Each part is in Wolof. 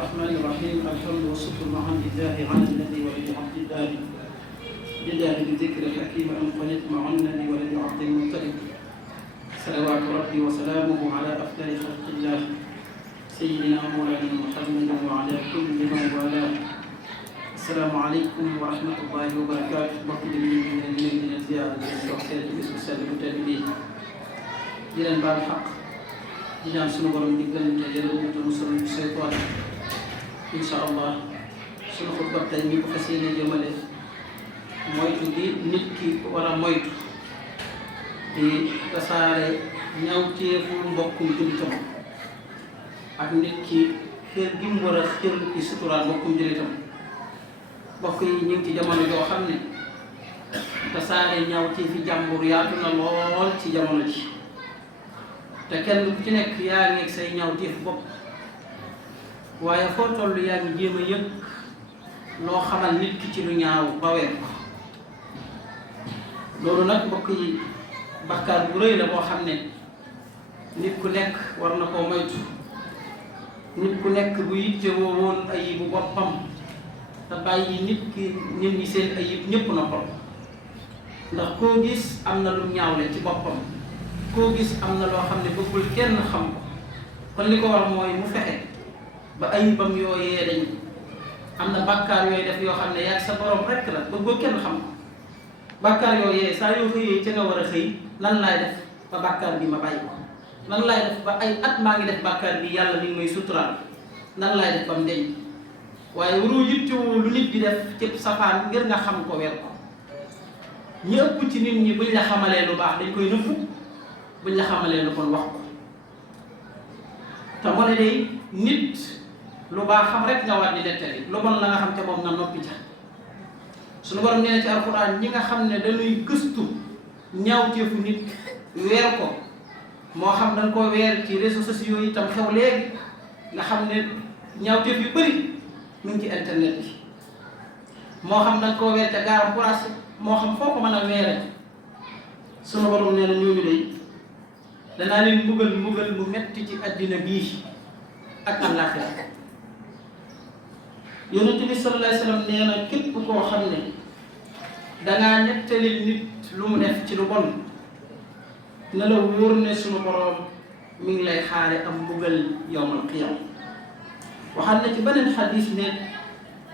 الرحمن الرحيم. الحمد والشكر معا لله على الذي ولد عبد الله لله بذكر الحكيم أنقلت معنني ولد عبد المطلب. صلوات ربي وسلامه على أفضل خلق الله سيدنا مولانا محمد وعلى كل من والاه. السلام عليكم ورحمة الله وبركاته. mbokk yi ñu ngi leen di ziyaara di leen jox seen bis bu sell bu tedd bi di leen baal xaq di ñaan sunu borom di gën te yërëm ñu te musal ñu seytaan. incha allah sunu xutba tey ñu ko fas yéene jëmale moytu gi nit ki war a moytu di tasaare ñaawteefu mbokkum jullitam ak nit ki xër gi mu war a xër ci suturaal mbokkum jullitam. mbokk yi ñu ngi ci jamono joo xam ne tasaare ñaawteefi jàmbur yaatu na lool ci jamono ji te kenn ku ci nekk yaa ngi ak say ñaawteef bopp, waaye foo toll yaa ngi jéem a yëg loo xamal nit ki ci lu ñaaw ba weer ko. loolu nag mbokk yi bakkaar bu rëy la boo xam ne nit ku nekk war na koo moytu. nit ku nekk bu yittewoo woon ayibu boppam te bàyyi nit ñi seen ayib ñëpp noppal, ndax koo gis am na lu ñaawle ci boppam, koo gis am na loo xam ne bëggul kenn xam ko. kon li ko war mooy mu fexe ba ayibam yooyee dañ am na bàkkaar yooyu def yoo xam ne yaa sa borom rekk la bëggoo kenn xam ko. bàkkaar yooyee saa yoo xëyee ca nga war a xëy lan laay def ba bàkkaar bi ma bàyyi ko, nan laay def ba ay at maa ngi def bàkkaar bi yàlla mi ngi may suturaal, nan laay def ba mu deñ. waaye waroo yittewoo lu nit di def ci safaan ngir nga xam ko weer ko. ñi ëpp ci nit ñi buñ la xamalee lu baax dañ koy nëbbu, buñ la xamalee lu bon wax ko. te mu ne day nit lu baax xam rek nga war di nettali, lu bon la nga xam ca moom nga noppi ca. suñu borom nee na ci alxuraan ñi nga xam ne dañuy gëstu ñaawteefu nit weer ko, moo xam dañ ko weer ci réseaux sociaux yi tam xew léegi nga xam ne ñaawteef yu bëri mu ngi ci internet bi, moo xam dañ koo weer ca gaaram place, moo xam foo ko mën a weere. sunu borom nee na ñooñu day danaa leen mbugal mu metti ci addina bii ak àllaaxira. yonent bi sallallahu alayhi wa sallam nee na képp koo xam ne dangaa nettali nit lu mu def ci lu bon, na la wóor ne sunu borom mi ngi lay xaare am mbugal yawmal qiyaama. waxal na ci beneen xadis ne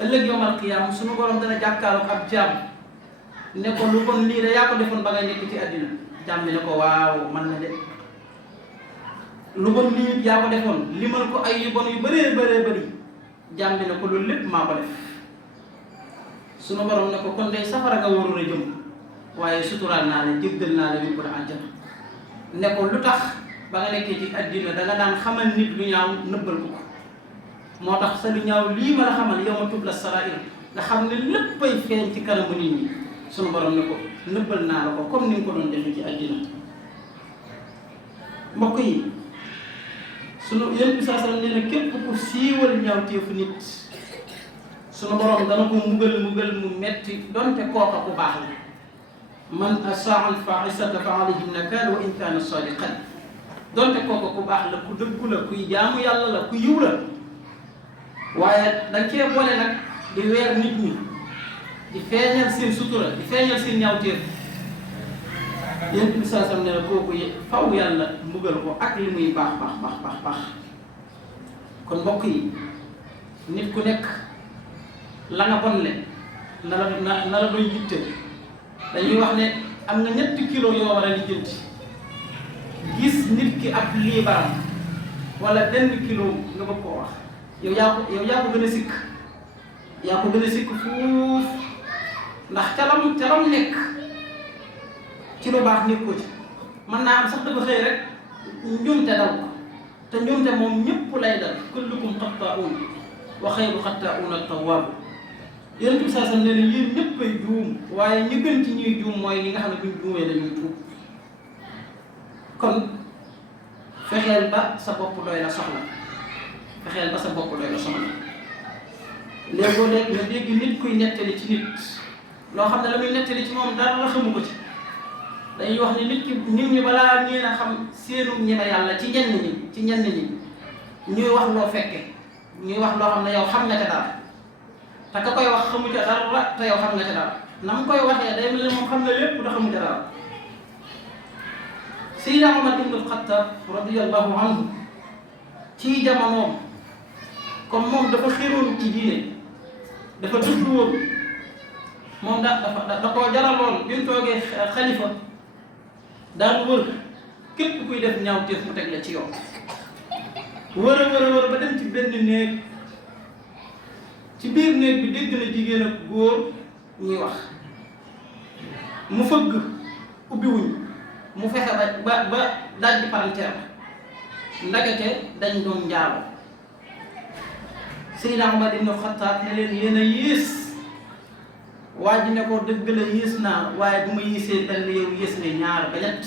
ëllëg yawmal qiyaama sunu borom dana jàkkaarloog ab jaam ne ko lu bon lii de yaa ko defoon ba nga nekk ci àddina. jaam bi ne ko waaw man na de. lu bon lii yaa ko defoon limal ko ay yu bon yu bëree bëri. jaam bi ne ko loolu lépp maa ko def. sunu borom ne ko kon day safara nga waroon a jëm, waaye suturaal naa la jéggal naa la yóbbu la àjjana. ne ko lu tax ba nga nekkee ci àddina danga daan xamal nit lu ñaaw nëbbal ko. moo tax sa lu ñaaw lii ma la xamal yawma tubla sarair nga xam ne léppay feeñ ci kanamu nit ñi. sunu borom ne ko nëbbal naa la ko comme ni nga ko doon defee ci àddina. mbokk yi sunu yéen bi saa sallam nee na képp ku siiwal ñaawteefu nit sunu borom dana ko mbugal mu metti donte kooka ku baax la. man asaa al faahisata fa alayhi nakaal wa in kaana sadiqan. donte kooka ku baax la, ku dëggu la, kuy jaamu yàlla la, ku yiw la, waaye dañ cee boole nag di weer nit ñi, di feeñal seen sutura, di feeñal seen ñaawteef. yéen bi saa sallam nee na kooku faw yàlla mbugal ko ak li muy baax. kon mbokk yi nit ku nekk la nga bon le na la doy yitte. dañuy wax ne am na 7 kilos yoo war a lijjanti. gis nit ki ab liibaram wala 1 kilo nga bëgg koo wax yow yaa ko gën a sikk. yaa ko gën a sikk fuuf, ndax ca lam nekk ci lu baax nekk ko ci. mën naa am sax dafa xëy rek njuumte dal ko, te njuumte moom ñëpp lay dal. kullukum xattaa'uun wa xayru xattaa'uuna at-tawwaab. yonent bi saa sam nee na yéen ñëpp ay juum, waaye ñi gën ci ñuy juum mooy ñi nga xam ne buñ juumee dañuy tuub. kon fexeel ba sa bopp doy la soxla, fexeel ba sa bopp doy la soxla. léegoo-léeg nga dégg nit kuy nettali ci nit loo xam ne la muy nettali ci moom dara la xamu ko ci. dañuy wax ne nit ñi balaa ngeen a xam seenu ñeme yàlla ci ñenn ñi ñuy wax loo fekke ñuy wax loo xam ne yow xam nga ca dara te ka koy wax xamu ca dara te yow xam nga ca dara na mu koy waxee day mel ne moom xam na lépp te xamu ca dara. Seydina Omar ibn al-Khattab radiyallahu anhu ci jamonoom comme moom dafa xiroon ci diine dafa dëgg woon moom da koo jaraloon bi mu toogee xalifa daan wër képp kuy def ñaawteef mu teg la ci yoon. wër ba dem ci benn néeg ci biir néeg bi dégg na jigéen ak góor ñuy wax mu fëgg ubbiwuñ mu fexe ba dajji palanteer ndagate dañ doon njaalo. Seydina Omar ibn Khattab ne leen yéen a yées waa ji ne ko dëgg la yées naa waaye bu ma yéesee benn yow yées ne ñaar ba ñett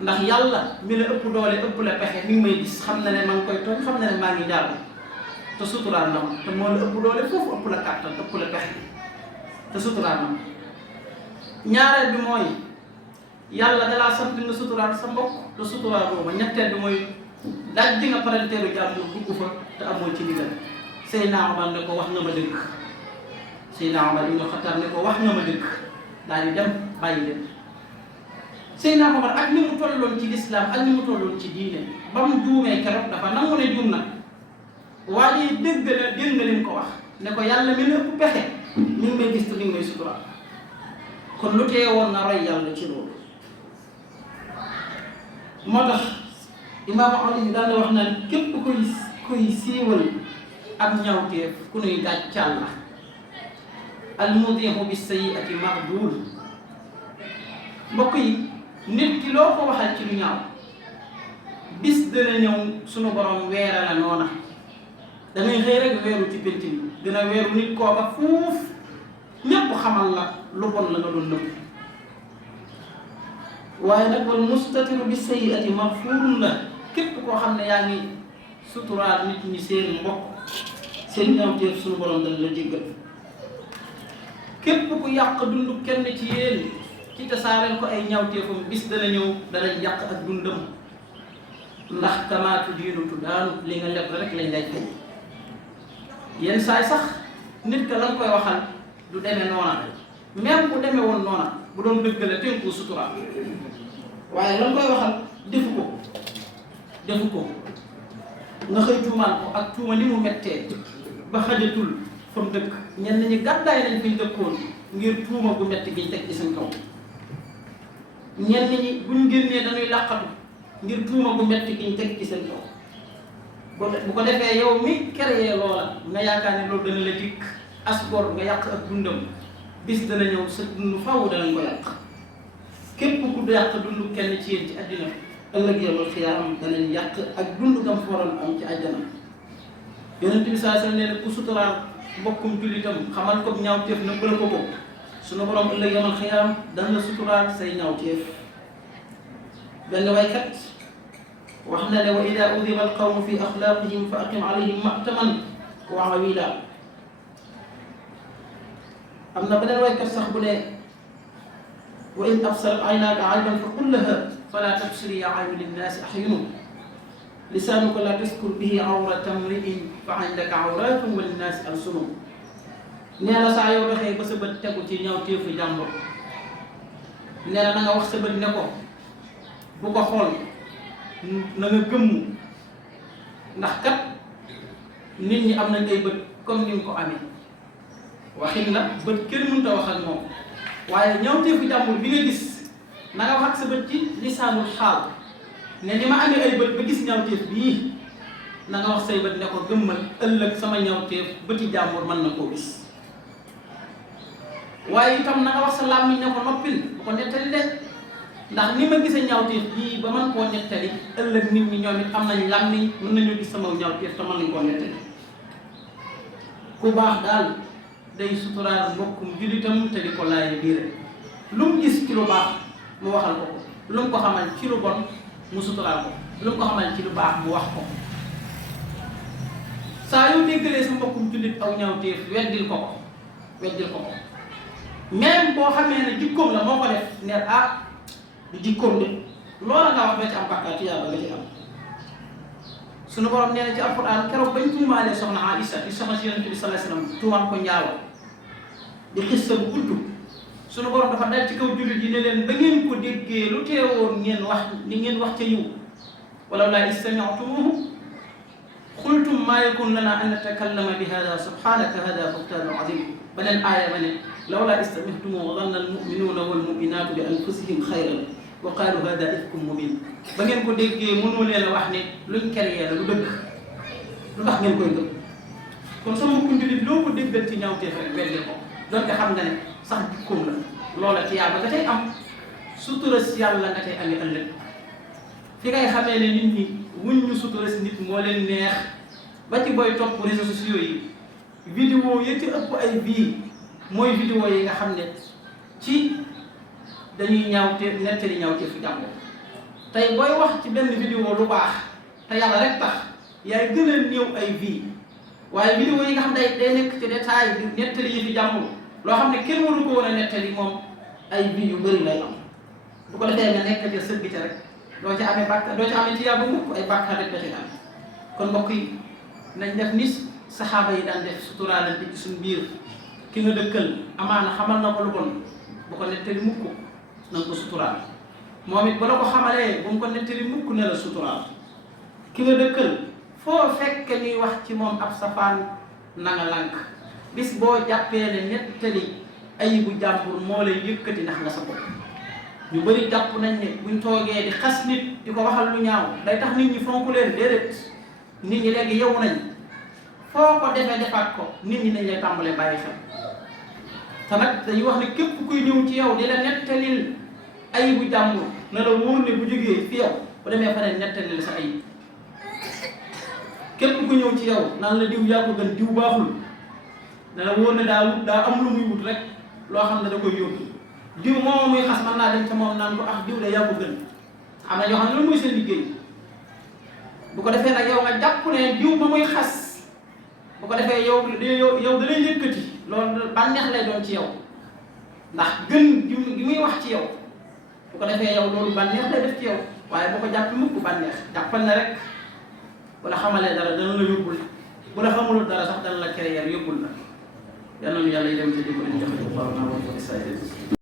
ndax yàlla mi la ëpp doole ëpp la pexe mi ngi may gis xam na ne maa ngi koy tooñ xam na ne maa ngi jàll te suturaal na ma te moo la ëpp doole foofu ëpp la kàttan ëpp la pexe te suturaal na ma. ñaareel bi mooy yàlla dalaa sant nga suturaal sa mbokk te suturaal booba. ñetteel bi mooy daj di nga parenteeru jàmbur dugg fa te amoo ci ndigal. Seydina Omar ne ko wax nga ma dëgg Seydina Omar ibn Khattab ne ko wax nga ma dëgg daal di dem bàyyi leen. Seydina Omar ak ni mu tolloon ci lislaam ak ni mu tolloon ci diine ba mu juumee keroog dafa nangu ne juum na waaye dégg nga lim ko wax ne ko yàlla mi la ëpp pexe mi ngi may gis te mi ngi may suturaal kon lu tee woon na roy yàlla ci loolu. moo tax Imaam Ali daal di wax naan képp koy siiwal ak ñawteef ku nuy gàccal la. al-mudiihu bis-sayyi'ati maghdul. mbokk yi nit ki loo ko waxal ci lu ñaaw bis dana ñëw sunu borom weera la noona da ngay xëy rek weeru ci pénc bi gën a weeru nit kooka fuuf ñépp xamal la lu bon la nga doon nëbb. waaye nag wal mustatiru bi sayyi'ati maghfurun la képp koo xam ne yaa ngi suturaal nit ñi seen mbokk seen ñaawteef sunu borom dana la jéggal. képp ku yàq dund kenn ci yéen ci tasaareel ko ay ñaawteefam bis dana ñëw danañ yàq ak dundam ndax kamaatu diinu tudaanu li nga leb rek lañ lay fay. yenn saay sax nit ka la nga koy waxal du demee noona même bu demee woon noona bu doon dëgg la tënku sutura waaye la nga koy waxal defu ko nga xëy tuumaal ko ak tuuma ni mu mettee ba xajatul fa mu dëkk. ñenn ñi gàddaay nañ fi ñu dëkkoon ngir tuuma bu metti gi ñu teg ci seen kaw. ñenn ñi buñ génnee dañuy làqatu ngir tuuma bu metti gi ñu teg ci seen kaw. bu ko defee yow mi créé loola nga yaakaar ne loolu dana la dikk as gor nga yàq ak dundam bis dana ñëw sa dund faaw danañ ko yàq. képp ku yàq dund kenn ci yéen ci àddina ëllëg yawmal xiyaam danañ yàq ak dund gam fa waroon am ci àjjana. Yonent bi saa sallam nee na ku suturaal mbokkum jullitam xamal ko ñaawteef na bëla ko sunu borom ëllëg yawmal xiyaam dana la suturaal say ñaawteef. benn waykat wax na ne wa ida udiba alqawmu fi axlaaqihim fa aqim alayhim ma'taman wa awila. am na beneen waykat sax bu ne wa in absarat aynaaka ayban fa qul laha fala tabsiri ya aynu linnaasi ahyunu lisaanuka la taskur bihi awrata mri'in fa indaka awratun wa linnaasi alsunu. nee na saa yoo doxee ba sa bët tegu ci ñaawteefu jàmbur nee na nga wax sa bët ne ko bu ko xool na nga gëmmu ndax kat nit ñi am nañ ay bët comme ni nga ko amee. waxin la bët kenn mënut a wax ak moom waaye ñaawteefu jàmbur bi nga gis na nga wax ak sa bët ci lisaanul xaal ne ni ma amee ay bët ba gis ñaawteef bii na nga wax say bët ne ko gëmmal ëllëg sama ñaawteef bëti jàmbur mën na koo gis. waaye itam na nga wax sa làmmiñ ne ko noppil bu ko nettali de ndax ni ma gisee ñaawteef bii ba mën koo nettali ëllëg nit ñi ñoom it am nañ làmmiñ mën nañoo gis sama ñaawteef te mën nañ koo nettali. ku baax daal day suturaal mbokkum jullitam te di ko laaj biir lu mu gis ci lu baax mu waxal ko lu mu ko xamal ci lu bon mu suturaal ko lu mu ko xamal ci lu baax mu wax ko. saa yoo déggalee sa mbokkum jullit aw ñaawteef weddil ko même boo xamee ne jikkoom la moo ko def ne du jikkoom de loola nga wax ba ci am bàkkaar ci yàlla nga ci am. sunu borom nee na ci alquran keroog bañ tuumaalee soxna Aïcha di soxna si Yonent bi sallallahu alayhi wasallam tuumaam ko njaaloo di xissa bu gudd sunu borom dafa dal ci kaw jullit yi ne leen ba ngeen ko déggee lu teewoon ngeen wax ni ngeen wax ca yiw walaw laa istami'tumuuhu qultum maa yakun lana an natakallama bi hada subhanaka hada buhtaanun azim beneen aaya ba ne lawlaa istami'tumuuhu zanna al-mu'minuuna wal mu'minaatu bi anfusihim xayran wa qaalu hada ifkum mubin ba ngeen ko déggee mënoo leen a wax ne luñ créé la lu dëgg lu tax ngeen koy gëm kon sama mbokku jullit loo ko déggal ci ñaawteef rek weddi ko donte xam nga ne sax jikkoom la loola ci yàlla nga tey am sutura si yàlla nga tey amee ëllëg fi ngay xamee ne nit ñi wuñ ñu sutura si nit moo leen neex ba ci booy topp réseaux sociaux yi vidéo yi ci ëpp ay bii mooy vidéo yi nga xam ne ci dañuy ñaawte nettali ñaawte fu jàmbur tey booy wax ci benn vidéo lu baax te yàlla rek tax yaay gën a néew ay vie waaye vidéo yi nga xam day nekk ci détail di nettali yi fi jàmbur loo xam ne kenn waru ko woon a nettali moom ay vie yu bëri lay am bu ko defee nga nekk ca sëgg ca rek doo ci amee bàkk doo ci amee tiyaaba mukk ay bàkkaar rek da ci am kon mbokk yi nañ def ni saxaaba yi daan def suturaalante ci suñu biir ki nga dëkkal amaana xamal na ko lu bon bu ko nettali mukk na nga ko suturaal moom it ba la ko xamalee bu mu ko nettali mukk ne la suturaal ki nga dëkkal foo fekk ñuy wax ci moom ab safaan na nga lànk bis boo jàppee ne nettali ayibu jàmbur moo lay yëkkati ndax nga sa bopp ñu bëri jàpp nañ ne buñ toogee di xas nit di ko waxal lu ñaaw day tax nit ñi fonk leen déedéet nit ñi léegi yeewu nañ foo ko defee defaat ko nit ñi nañ lay tàmbalee bàyyi xel te nag dañuy wax ne képp kuy ñëw ci yow di la nettalil ayibu jàmbur na la wóor ne bu jógee fi yow bu demee fa ne nettalil sa ayib képp ku ñëw ci yow naan la diw yaa ko gën diw baaxul na la wóor ne daa am lu muy wut rek loo xam ne da koy yóbbu diw moom muy xas mën naa dem ca moom naan ko ah diw de yaa ko gën am na ñoo xam ne loolu mooy seen liggéey bu ko defee nag yow nga jàpp ne diw ba muy xas bu ko defee yow da lay yëkkati loolu bànneex lay doon ci yow ndax gën gi muy wax ci yow bu ko defee yow loolu bànneex lay def ci yow waaye boo ko jàpp mukk bànneex jàppal na rek bu la xamalee dara dana la yóbbul bu la xamulul dara sax dana la créer yóbbul la yal na ñu yàlla yi dem ci di ko leen joxe bu baax naa wax ko